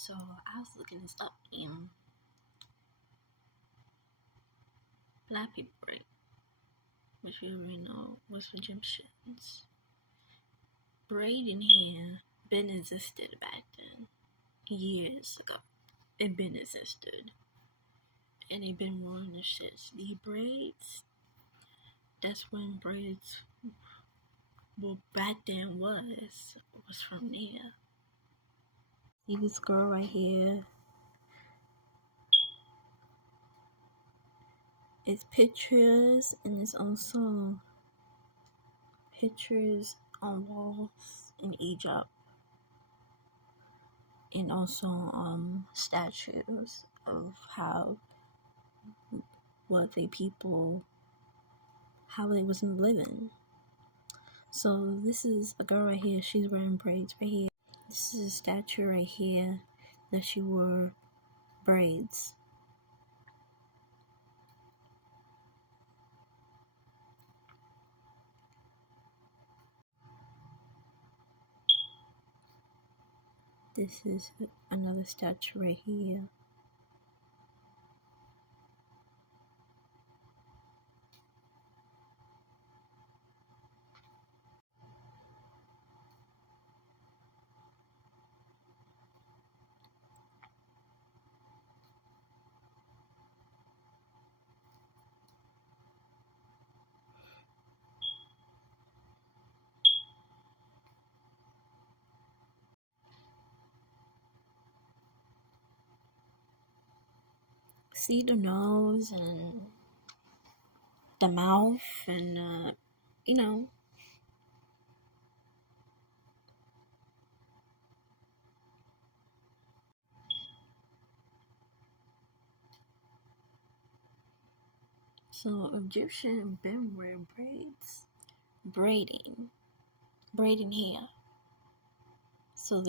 So I was looking this up, and black people braid, which we already know was Egyptians. Braiding hair been existed back then, years ago. It been existed, and they been wearing the shits. The braids. That's when braids, well, back then was from there. See this girl right here. It's pictures, and it's also pictures on walls in Egypt, and also statues of how they was living. So this is a girl right here. She's wearing braids right here. This is a statue right here that she wore braids. This is another statue right here. See the nose and the mouth and you know. So Egyptian been wearing braids, braiding hair. So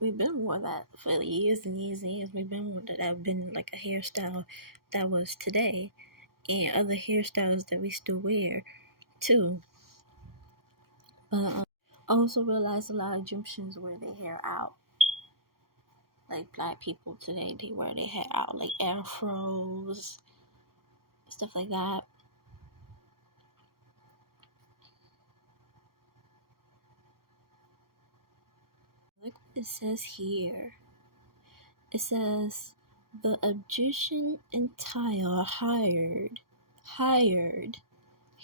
we've been wore that for years and years and years. We've been wore that. Have been like a hairstyle that was today, and other hairstyles that we still wear too. But I also realized a lot of Egyptians wear their hair out. Like black people today, they wear their hair out, like afros, stuff like that. Look what it says here. It says the Egyptian entire hired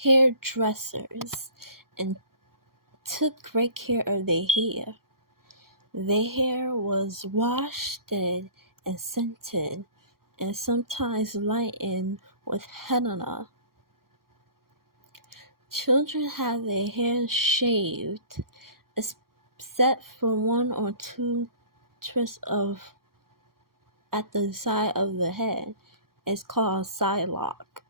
hairdressers and took great care of their hair. Their hair was washed and scented, and sometimes lightened with henna. Children had their hair shaved, except for one or two twists at the side of the head. It's called sidelock.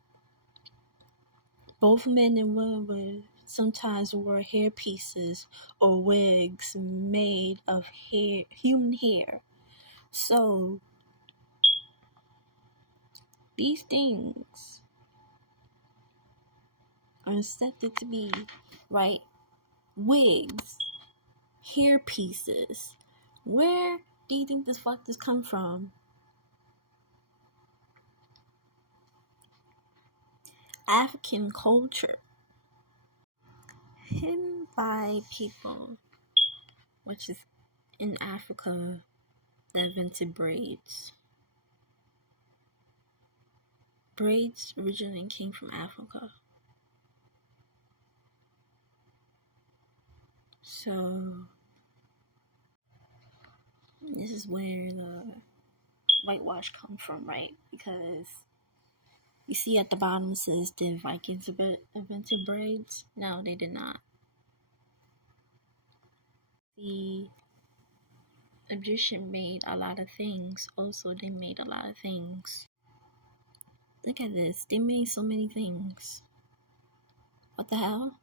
Both men and women would sometimes wear hair pieces or wigs made of human hair. So these things are accepted to be, right, wigs, hair pieces. Where do you think this come from? African culture, hidden by people, which is in Africa, that invented braids. Braids originally came from Africa. So this is where the whitewash come from, right? Because you see at the bottom it says, did Vikings invented braids? No, they did not. The Egyptian made a lot of things. Also, they made a lot of things. Look at this. They made so many things. What the hell?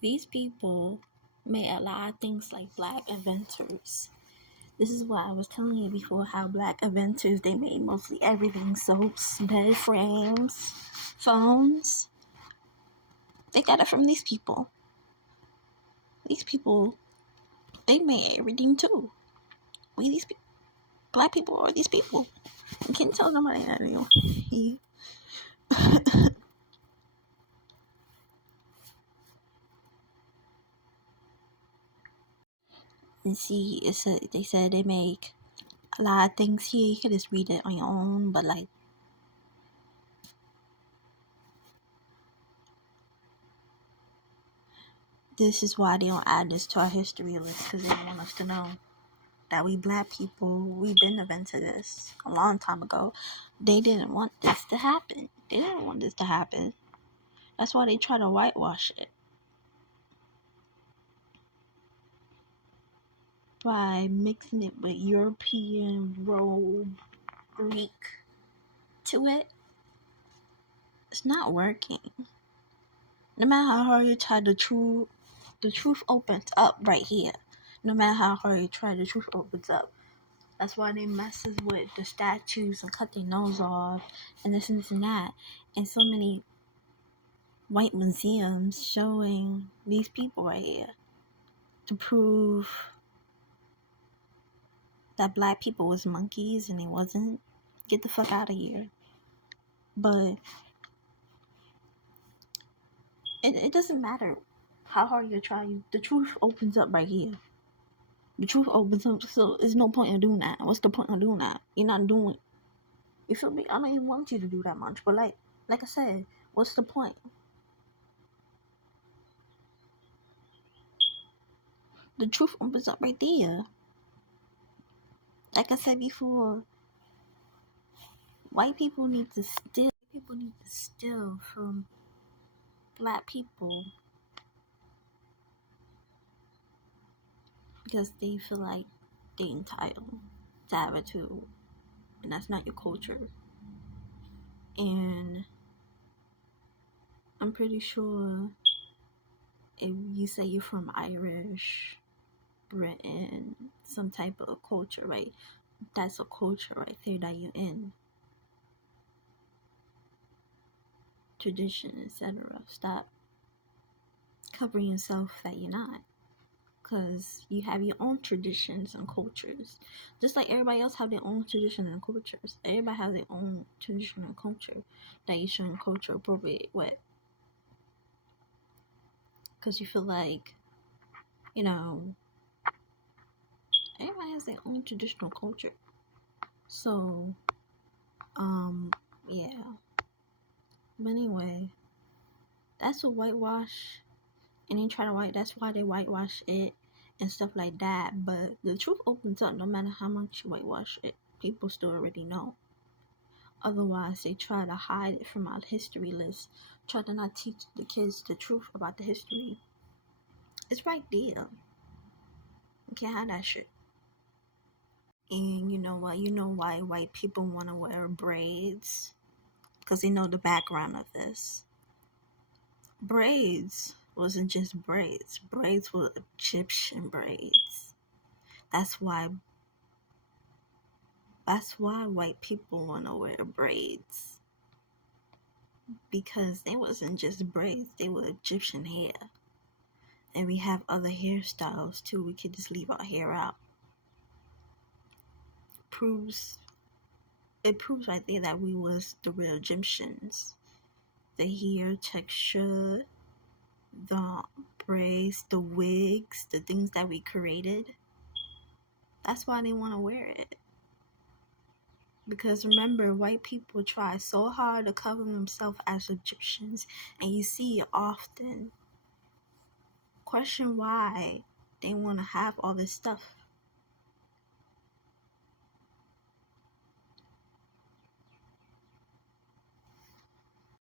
These people made a lot of things like black inventors. This is what I was telling you before, how black inventors, they made mostly everything. Soaps, bed frames, phones. They got it from these people. These people They made everything too. We these black people are these people. You can't tell nobody that anymore. And see, they said they make a lot of things here. You can just read it on your own, but like, this is why they don't add this to our history list, because they don't want us to know that we black people, we've been invented this a long time ago. They didn't want this to happen. They didn't want this to happen. That's why they try to whitewash it by mixing it with European, Rome, Greek to it. It's not working. No matter how hard you try, the truth opens up right here. No matter how hard you try, the truth opens up. That's why they messes with the statues and cut their nose off and this and this and that. And so many white museums showing these people right here to prove that black people was monkeys and they wasn't. Get the fuck out of here. But it doesn't matter how hard you try. The truth opens up right here. The truth opens up, so there's no point in doing that. What's the point of doing that? You're not doing. You feel me? I don't even want you to do that much, but like I said, what's the point? The truth opens up right there. Like I said before, white people need to steal from black people because they feel like they entitled to have it too, and that's not your culture. And I'm pretty sure if you say you're from Irish, Britain, some type of culture, right? That's a culture right there that you're in. Tradition, etc. Stop covering yourself that you're not. Because you have your own traditions and cultures. Just like everybody else have their own traditions and cultures. Everybody has their own tradition and culture that you shouldn't culture appropriate with. Because you feel like, everybody has their own traditional culture. So, yeah. But anyway, that's what whitewash, and they try to that's why they whitewash it and stuff like that. But the truth opens up no matter how much you whitewash it. People still already know. Otherwise, they try to hide it from our history list. Try to not teach the kids the truth about the history. It's right there. You can't hide that shit. And you know what? You know why white people want to wear braids? Because they know the background of this. Braids wasn't just braids. Braids were Egyptian braids. That's why white people want to wear braids. Because they wasn't just braids, they were Egyptian hair. And we have other hairstyles too. We could just leave our hair out. It proves right there that we was the real Egyptians. The hair texture, the braids, the wigs, the things that we created. That's why they want to wear it. Because remember, white people try so hard to cover themselves as Egyptians, and you see it often. Question why they want to have all this stuff.